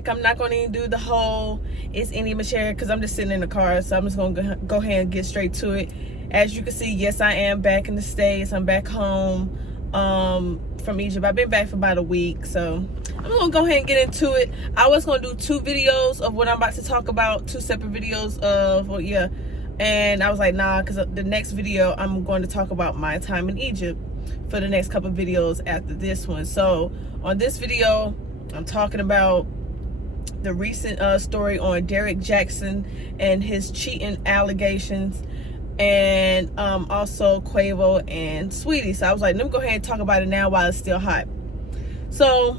back. I'm not going to even do the whole it's Indy Michelle because I'm just sitting in the car. So I'm just going to go ahead and get straight to it. As you can see, yes, I am back in the States. I'm back home from Egypt. I've been back for about a week. So I'm going to go ahead and get into it. I was going to do 2 videos of what I'm about to talk about. 2 separate videos of, well, yeah. And I was like, nah, because the next video, I'm going to talk about my time in Egypt for the next couple of videos after this one. So on this video, I'm talking about the recent story on Derrick Jaxn and his cheating allegations, and also Quavo and Saweetie. So I was like, let me go ahead and talk about it now while it's still hot. So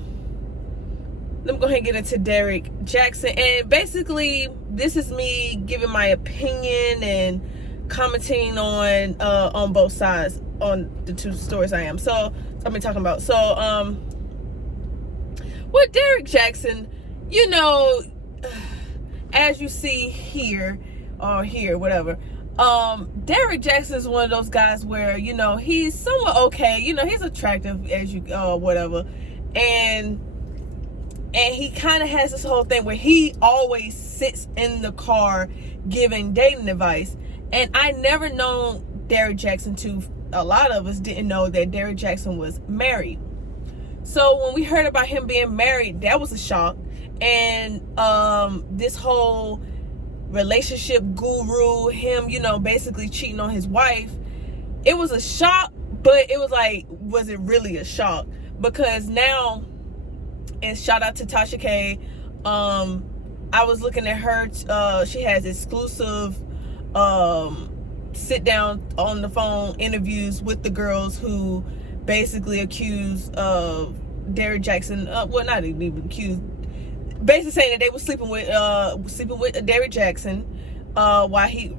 let me go ahead and get into Derrick Jaxn. And basically, this is me giving my opinion and commenting on both sides on the 2 stories I am. So I've been talking about. So with Derrick Jaxn, you know, as you see here, or here, whatever, Derrick Jaxn is one of those guys where, you know, he's somewhat okay. You know, he's attractive as you, whatever. And he kind of has this whole thing where he always sits in the car giving dating advice. And I never known Derrick Jaxn to, a lot of us didn't know that Derrick Jaxn was married. So when we heard about him being married, that was a shock. And this whole relationship guru, him, you know, basically cheating on his wife, it was a shock, but it was like, was it really a shock? Because now, and shout out to Tasha K, I was looking at her, she has exclusive sit down on the phone interviews with the girls who basically accused Derrick Jaxn, well, not even accused, basically saying that they were sleeping with Derrick Jaxn while he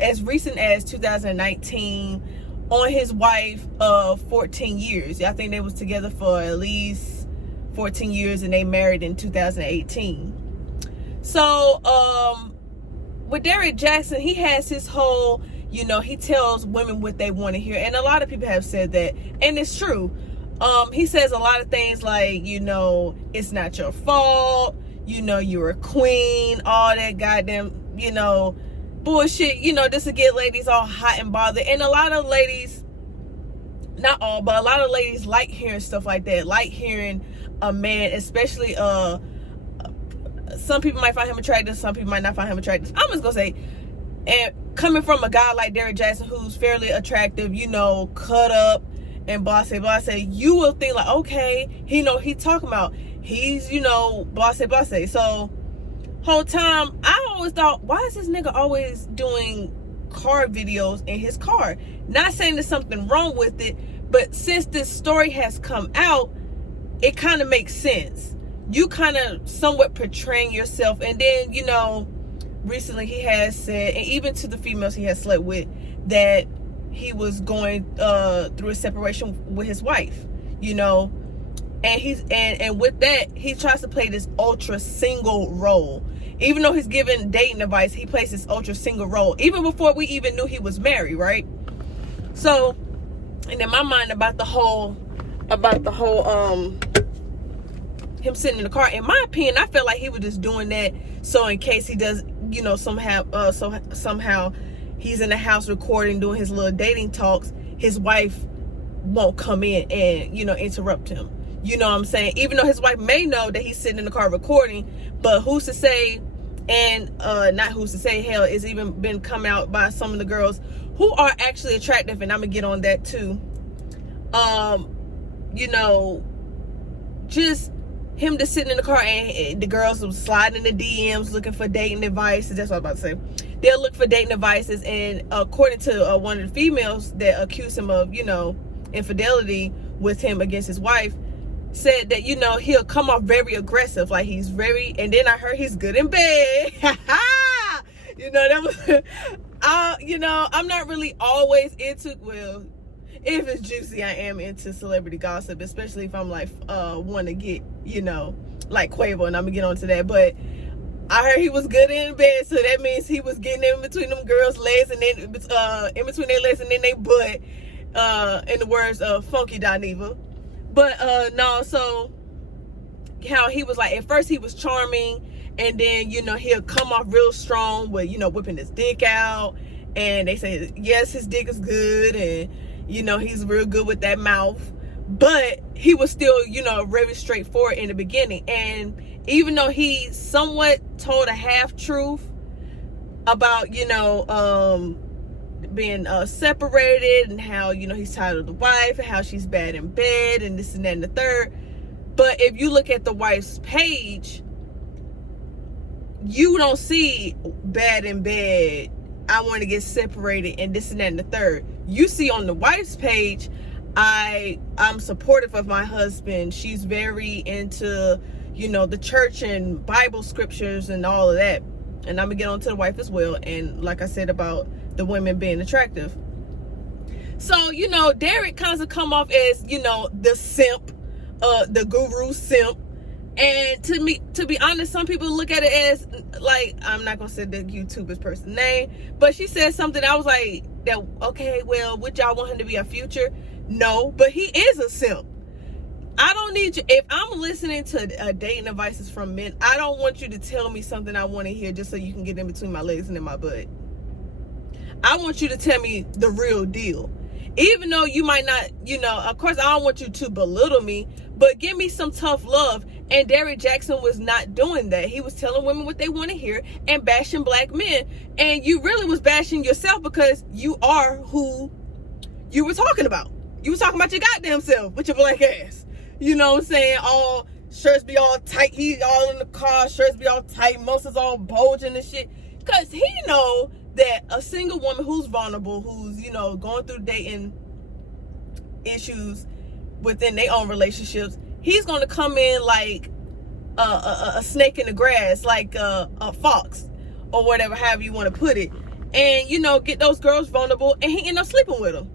as recent as 2019 on his wife of 14 years. I think they was together for at least 14 years and they married in 2018. So with Derrick Jaxn, he has his whole, you know, he tells women what they want to hear, and a lot of people have said that, and it's true. He says a lot of things like, you know, it's not your fault, you know, you're a queen, all that goddamn, you know, bullshit, you know, just to get ladies all hot and bothered. And a lot of ladies, not all, but a lot of ladies like hearing stuff like that, like hearing a man, especially some people might find him attractive, some people might not find him attractive. I'm just gonna say, and coming from a guy like Derrick Jaxn, who's fairly attractive, you know, cut up and blase, you will think like, okay, you know, he talking about, he's, you know, blase. So whole time I always thought, why is this nigga always doing car videos in his car? Not saying there's something wrong with it, but since this story has come out, it kind of makes sense. You kind of somewhat portraying yourself. And then, you know, recently he has said, and even to the females he has slept with, that he was going through a separation with his wife, you know, and he's and with that he tries to play this ultra single role. Even though he's giving dating advice, he plays this ultra single role even before we even knew he was married, right? So, and in my mind about the whole him sitting in the car, in my opinion, I felt like he was just doing that so in case he does, you know, somehow he's in the house recording, doing his little dating talks, his wife won't come in and, you know, interrupt him. You know what I'm saying? Even though his wife may know that he's sitting in the car recording, but who's to say, and not who's to say, hell, it's even been come out by some of the girls who are actually attractive, and I'm gonna get on that too. You know, just him just sitting in the car, and the girls were sliding in the DMs looking for dating advice. That's what I was about to say. They'll look for dating advices, and according to one of the females that accused him of, you know, infidelity with him against his wife, said that, you know, he'll come off very aggressive, like he's very, and then I heard he's good in bed. You know, that was, you know, I'm not really always into, well, if it's juicy, I am into celebrity gossip, especially if I'm like, want to get, you know, like Quavo, and I'm gonna get onto that. But I heard he was good in bed, so that means he was getting in between them girls' legs, and then in between their legs and then they butt, in the words of Funky Dineva. But no, so how he was like, at first he was charming, and then, you know, he'll come off real strong with, you know, whipping his dick out. And they say, yes, his dick is good, and, you know, he's real good with that mouth. But he was still, you know, very straightforward in the beginning. And even though he somewhat told a half-truth about, you know, being separated, and how, you know, he's tired of the wife, and how she's bad in bed, and this and that and the third. But if you look at the wife's page, you don't see bad in bed, I want to get separated, and this and that and the third. You see on the wife's page, I'm supportive of my husband. She's very into, you know, the church and Bible scriptures and all of that. And I'm gonna get on to the wife as well. And like I said about the women being attractive. So, you know, Derrick kind of come off as, you know, the simp, the guru simp. And to me, to be honest, some people look at it as, like, I'm not gonna say the YouTuber's person name, but she said something. I was like, that, okay, well, would y'all want him to be a future? No, but he is a simp. I don't need you. If I'm listening to dating advices from men, I don't want you to tell me something I want to hear just so you can get in between my legs and in my butt. I want you to tell me the real deal. Even though you might not, you know, of course, I don't want you to belittle me, but give me some tough love. And Derrick Jaxn was not doing that. He was telling women what they want to hear and bashing black men. And you really was bashing yourself, because you are who you were talking about. You was talking about your goddamn self with your black ass. You know what I'm saying? All shirts be all tight. He all in the car. Shirts be all tight. Muscles all bulging and shit. Because he know that a single woman who's vulnerable, who's, you know, going through dating issues within their own relationships, he's going to come in like a snake in the grass, like a fox or whatever, however you want to put it. And, you know, get those girls vulnerable, and he end up sleeping with them.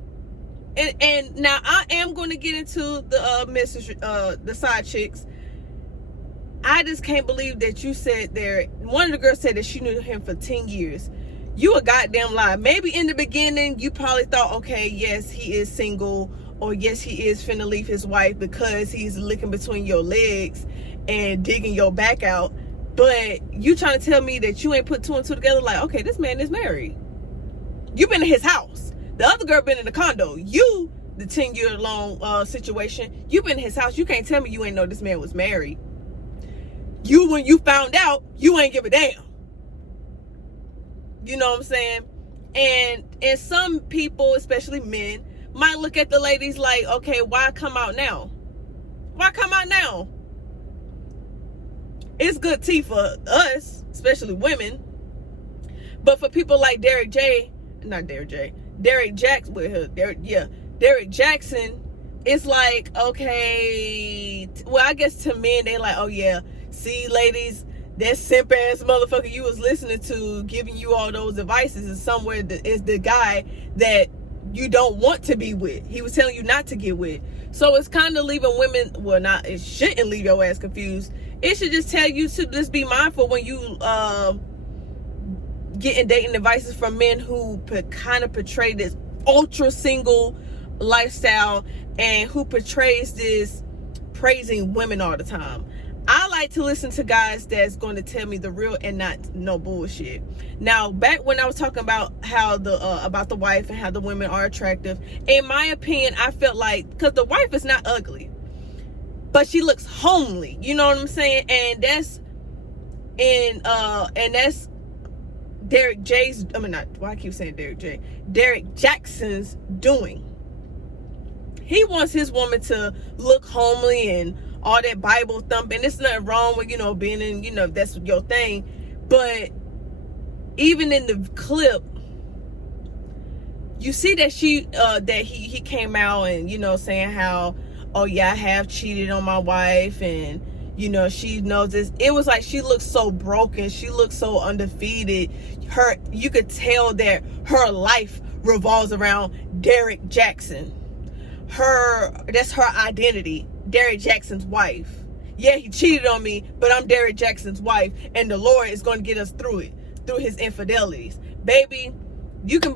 And now I am going to get into the side chicks. I just can't believe that you said there. One of the girls said that she knew him for 10 years. You a goddamn lie. Maybe in the beginning you probably thought, okay, yes, he is single, or yes, he is finna leave his wife because he's licking between your legs and digging your back out. But you trying to tell me that you ain't put two and two together, like, okay, this man is married. You been in his house. The other girl been in the condo. You, the 10-year-long situation, you been in his house. You can't tell me you ain't know this man was married. You, when you found out, you ain't give a damn. You know what I'm saying? And some people, especially men, might look at the ladies like, okay, why come out now? Why come out now? It's good tea for us, especially women. But for people like Derrick Jaxn, it's like, okay, well, I guess to men, they like, oh yeah, see, ladies, that simp ass motherfucker you was listening to giving you all those advices is somewhere is the guy that you don't want to be with. He was telling you not to get with. So it's kind of leaving women, well, not, it shouldn't leave your ass confused. It should just tell you to just be mindful when you getting dating advices from men who kind of portray this ultra single lifestyle, and who portrays this praising women all the time. I like to listen to guys that's going to tell me the real and not no bullshit. Now, back when I was talking about how about the wife and how the women are attractive, in my opinion, I felt like, because the wife is not ugly, but she looks homely. You know what I'm saying? And that's Derrick J's. I mean, not. Why I keep saying Derrick J. Derrick Jaxn's doing. He wants his woman to look homely and all that Bible thumping. There's nothing wrong with, you know, being in, you know, if that's your thing. But even in the clip, you see that he came out and, you know, saying how, oh yeah, I have cheated on my wife, and, you know, she knows this. It was like she looked so broken. She looked so undefeated. You could tell that her life revolves around Derrick Jaxn. That's her identity. Derrick Jaxn's wife. Yeah, he cheated on me, but I'm Derrick Jaxn's wife, and the Lord is going to get us through it, through his infidelities. Baby, you can,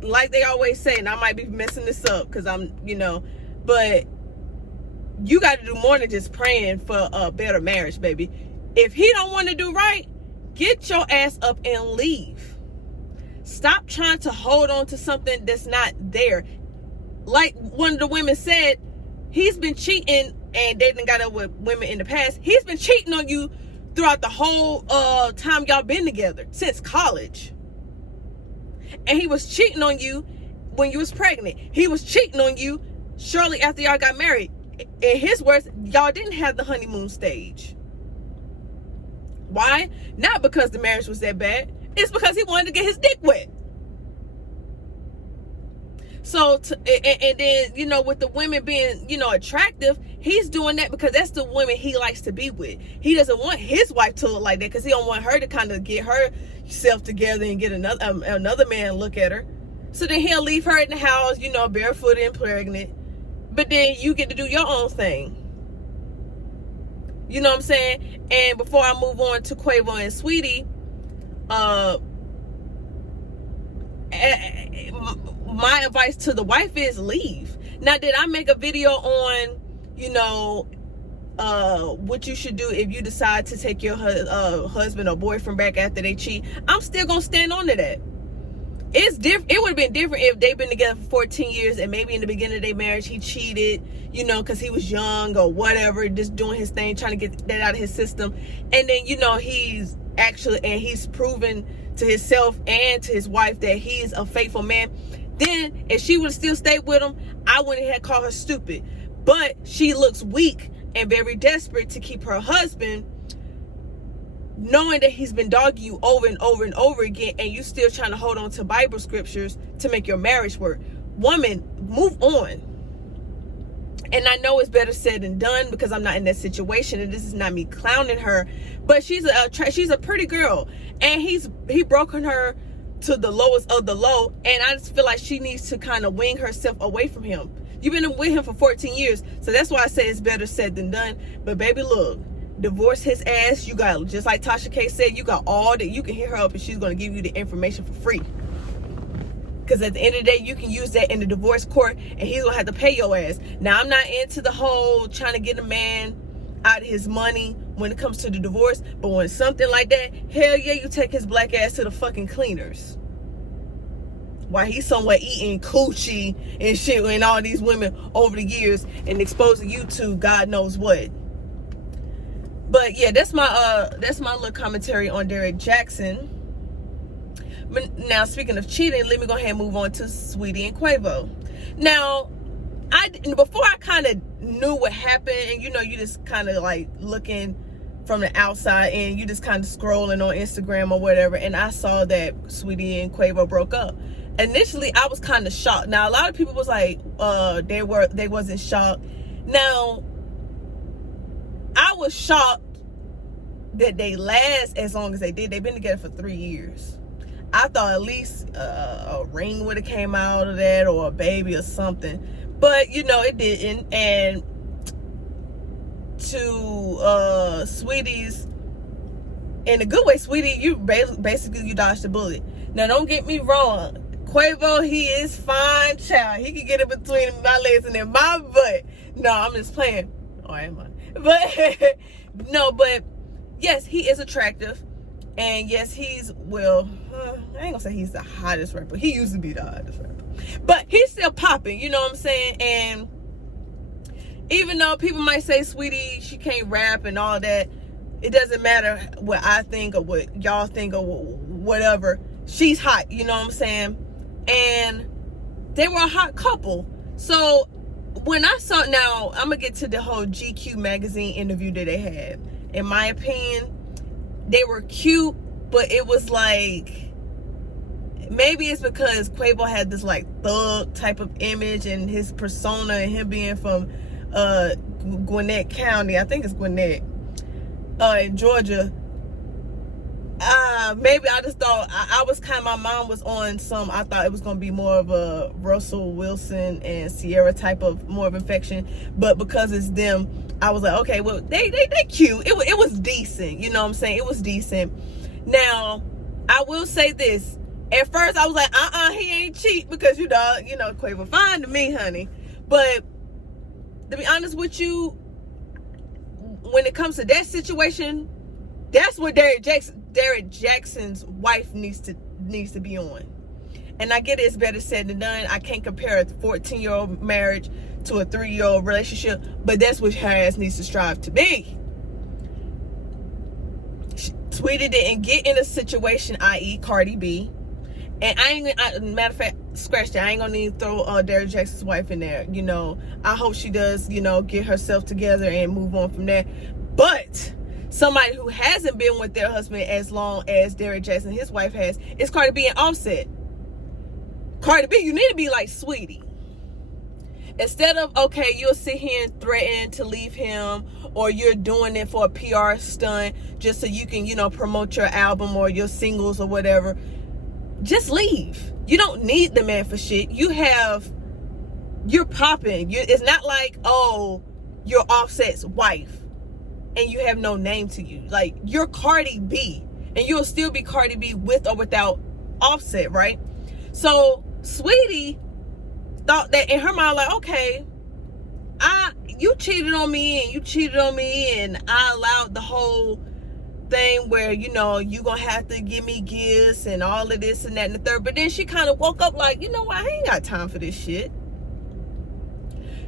like they always say, and I might be messing this up because I'm, you know, but you got to do more than just praying for a better marriage, baby. If he don't want to do right, get your ass up and leave. Stop trying to hold on to something that's not there. Like one of the women said, he's been cheating, and they didn't got up with women in the past. He's been cheating on you throughout the whole time y'all been together, since college. And he was cheating on you when you was pregnant. He was cheating on you shortly after y'all got married. In his words, y'all didn't have the honeymoon stage. Why? Not because the marriage was that bad. It's because he wanted to get his dick wet. So, and then, you know, with the women being, you know, attractive, he's doing that because that's the women he likes to be with. He doesn't want his wife to look like that because he don't want her to kind of get herself together and get another man look at her. So then he'll leave her in the house, you know, barefoot and pregnant. But then you get to do your own thing. You know what I'm saying? And before I move on to Quavo and Saweetie, my advice to the wife is leave. Now, did I make a video on, you know, what you should do if you decide to take your husband or boyfriend back after they cheat? I'm still gonna stand on to that. It's different. It would have been different if they've been together for 14 years and maybe in the beginning of their marriage he cheated, you know, because he was young or whatever, just doing his thing, trying to get that out of his system. And then, you know, he's proven to himself and to his wife that he is a faithful man. Then if she would have still stayed with him, I wouldn't have called her stupid. But she looks weak and very desperate to keep her husband, knowing that he's been dogging you over and over and over again, and you still trying to hold on to Bible scriptures to make your marriage work. Woman, move on. And I know it's better said than done because I'm not in that situation, and this is not me clowning her, but she's a pretty girl, and he broken her to the lowest of the low, and I just feel like she needs to kind of wing herself away from him. You've been with him for 14 years, so that's why I say it's better said than done. But baby, look, divorce his ass. You got, just like Tasha K said, you got all that. You can hit her up and she's going to give you the information for free. Because at the end of the day, you can use that in the divorce court and he's going to have to pay your ass. Now, I'm not into the whole trying to get a man out of his money when it comes to the divorce. But when something like that, hell yeah, you take his black ass to the fucking cleaners. While he's somewhere eating coochie and shit and all these women over the years and exposing you to God knows what. But yeah, that's my little commentary on Derrick Jaxn. But now, speaking of cheating, let me go ahead and move on to Saweetie and Quavo. Now, before I kind of knew what happened, and you know, you just kind of like looking from the outside and you just kind of scrolling on Instagram or whatever, and I saw that Saweetie and Quavo broke up. Initially, I was kind of shocked. Now, a lot of people was like, they wasn't shocked. Now, I was shocked that they last as long as they did. They've been together for 3 years. I thought at least a ring would have came out of that, or a baby or something. But, you know, it didn't. And to Saweetie's, in a good way, Saweetie, you basically you dodged the bullet. Now, don't get me wrong. Quavo, he is fine, child. He can get it between my legs and in my butt. No, I'm just playing. Or am I? But, no, but, yes, he is attractive. And, yes, he's, well, I ain't gonna say he's the hottest rapper. He used to be the hottest rapper. But he's still popping, you know what I'm saying? And even though people might say, Saweetie, she can't rap and all that, it doesn't matter what I think or what y'all think or whatever. She's hot, you know what I'm saying? And they were a hot couple. So when I saw, now I'm gonna get to the whole GQ magazine interview that they had. In my opinion, they were cute, but it was like, maybe it's because Quavo had this like thug type of image and his persona, and him being from Gwinnett County, I think it's Gwinnett, in Georgia. Maybe I just thought I was kind of, my mind was on some, I thought it was gonna be more of a Russell Wilson and Sierra type of more of infection, but because it's them, I was like, okay, well, they cute. It was decent, you know what I'm saying? It was decent. Now, I will say this. At first, I was like, he ain't cheat, because you know, Quavo fine to me, honey. But to be honest with you, when it comes to that situation, that's what Derrick Jaxn's wife needs to be on. And I get it's better said than done. I can't compare a 14-year-old marriage to a 3-year-old relationship, but that's what her ass needs to strive to be. Saweetie didn't get in a situation, i.e. Cardi B. And matter of fact, scratch that. I ain't gonna need to throw Derrick Jaxn's wife in there. You know, I hope she does, you know, get herself together and move on from there. But somebody who hasn't been with their husband as long as Derrick Jaxn and his wife has is Cardi B and Offset. Cardi B, you need to be like Saweetie. Instead of, okay, you'll sit here and threaten to leave him, or you're doing it for a PR stunt just so you can, you know, promote your album or your singles or whatever, just leave. You don't need the man for shit. You're popping. It's not like, oh, you're Offset's wife and you have no name to you. Like, you're Cardi B, and you'll still be Cardi B with or without Offset, right? So Saweetie thought that in her mind, like, okay, you cheated on me and I allowed the whole thing where, you know, you gonna have to give me gifts and all of this and that and the third. But then she kind of woke up like, you know what, I ain't got time for this shit.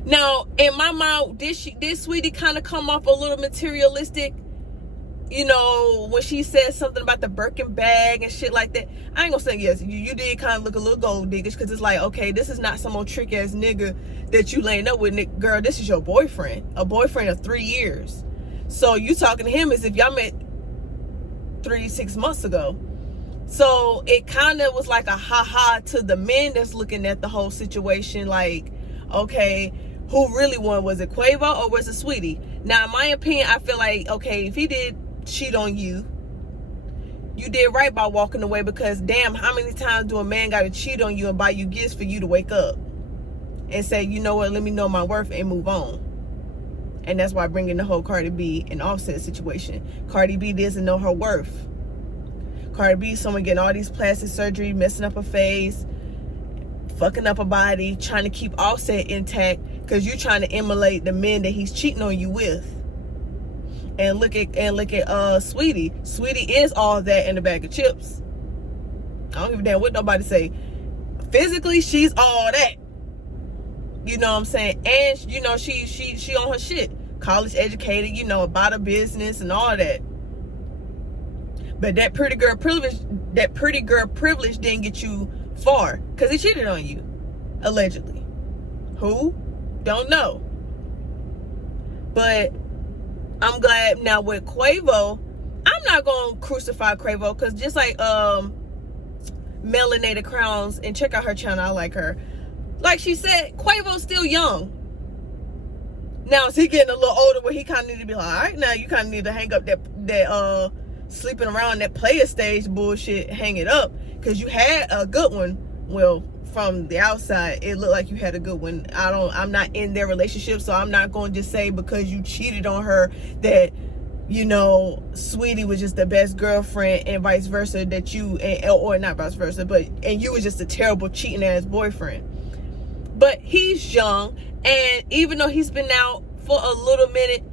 Now, in my mind, did Saweetie kind of come off a little materialistic? You know, when she said something about the Birkin bag and shit like that, I ain't gonna say yes. You did kind of look a little gold diggish, because it's like, okay, this is not some old trick ass nigga that you laying up with, Nick. Girl, this is your boyfriend, a boyfriend of 3 years. So you talking to him as if y'all met 6 months ago. So it kind of was like a ha-ha to the men that's looking at the whole situation, like, okay, who really won? Was it Quavo or was it Saweetie? Now, in my opinion, I feel like, okay, if he did cheat on you, you did right by walking away, because damn, how many times do a man gotta cheat on you and buy you gifts for you to wake up and say, you know what, let me know my worth and move on? And that's why I bring in the whole Cardi B and Offset situation. Cardi B doesn't know her worth. Cardi B is someone getting all these plastic surgery, messing up her face, fucking up her body, trying to keep Offset intact, because you're trying to emulate the men that he's cheating on you with. And look at Saweetie. Saweetie is all that in a bag of chips. I don't give a damn what nobody say. Physically, she's all that. You know what I'm saying? And you know, she on her shit. College educated, you know, about her business and all that. But that pretty girl privilege didn't get you far, because he cheated on you, allegedly. Who? Don't know. But I'm glad now with Quavo, I'm not gonna crucify Quavo, because just like Melanated Crowns, and check out her channel, I like her. Like she said, Quavo's still young. Now is he getting a little older where he kind of need to be like, all right, now you kind of need to hang up that sleeping around that player stage bullshit, hang it up, because you had a good one. Well, from the outside, it looked like you had a good one. I'm not in their relationship, so I'm not going to just say because you cheated on her that, you know, Saweetie was just the best girlfriend and vice versa, that you, or not vice versa, but, and you was just a terrible cheating ass boyfriend. But he's young, and even though he's been out for a little minute,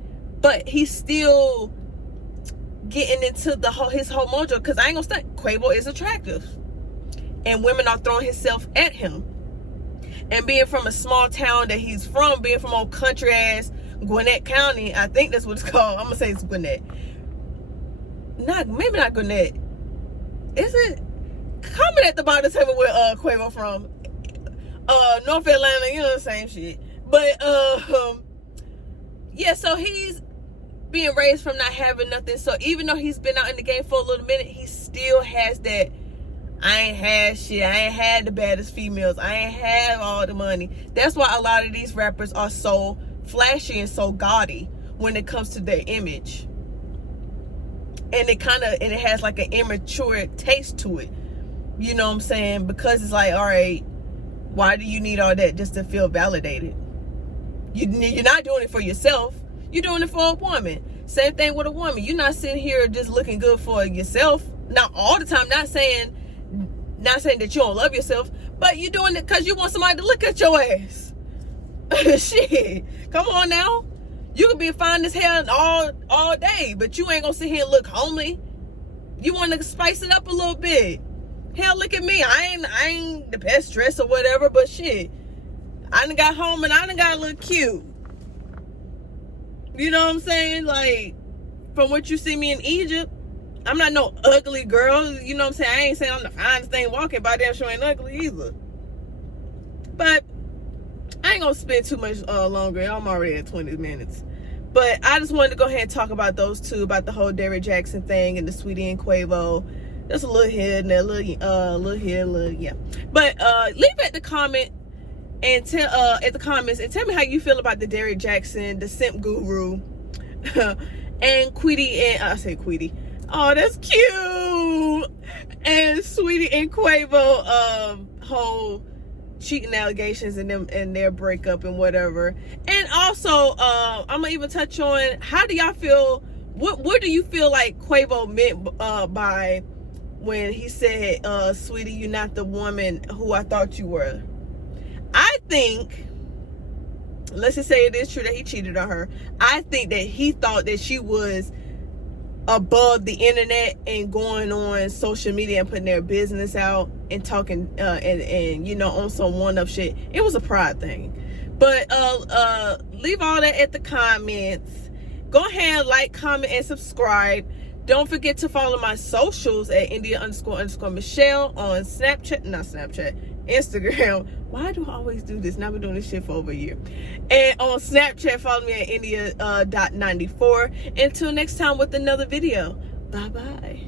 but he's still getting into his whole mojo, because I ain't gonna stunt, Quavo is attractive. And women are throwing himself at him. And being from a small town that he's from, being from old country ass Gwinnett County, I think that's what it's called. I'm gonna say it's Gwinnett. Maybe not Gwinnett. Is it? Comment at the bottom, tell me where Quavo from. North Atlanta, you know, the same shit. But yeah, so he's being raised from not having nothing. So even though he's been out in the game for a little minute, he still has that, I ain't had shit, I ain't had the baddest females, I ain't have all the money. That's why a lot of these rappers are so flashy and so gaudy when it comes to their image. And it has like an immature taste to it. You know what I'm saying? Because it's like, all right, why do you need all that just to feel validated? You're not doing it for yourself. You're doing it for a woman. Same thing with a woman. You're not sitting here just looking good for yourself. Not all the time. Not saying that you don't love yourself, but you're doing it because you want somebody to look at your ass. Shit, come on now. You could be fine as hell all day, but you ain't gonna sit here and look homely. You want to spice it up a little bit. Hell, look at me. I ain't the best dressed or whatever, but shit, I done got home and I done got a little cute. You know what I'm saying? Like, from what you see me in Egypt, I'm not no ugly girl. You know what I'm saying? I ain't saying I'm the finest thing walking, but I damn sure ain't ugly either. But I ain't gonna spend too much longer. I'm already at 20 minutes. But I just wanted to go ahead and talk about those two, about the whole Derrick Jaxn thing and the Saweetie and Quavo. Just a little here and there, little here, little yeah. But leave at the comment and tell and tell me how you feel about the Derrick Jaxn, the Simp guru, and Queedy and I say Queedy. Oh, that's cute. And Saweetie and Quavo whole cheating allegations and them and their breakup and whatever. And also I'm gonna even touch on, how do y'all feel, what do you feel like Quavo meant by when he said, Saweetie, you're not the woman who I thought you were? I think, let's just say it is true that he cheated on her. I think that he thought that she was above the internet and going on social media and putting their business out and talking and you know, on some one-up shit. It was a pride thing. But leave all that at the comments. Go ahead, like, comment, and subscribe. Don't forget to follow my socials at India__Michelle on Instagram. Why do I always do this? Now I've been doing this shit for over a year. And on Snapchat, follow me at India.94. Until next time with another video. Bye-bye.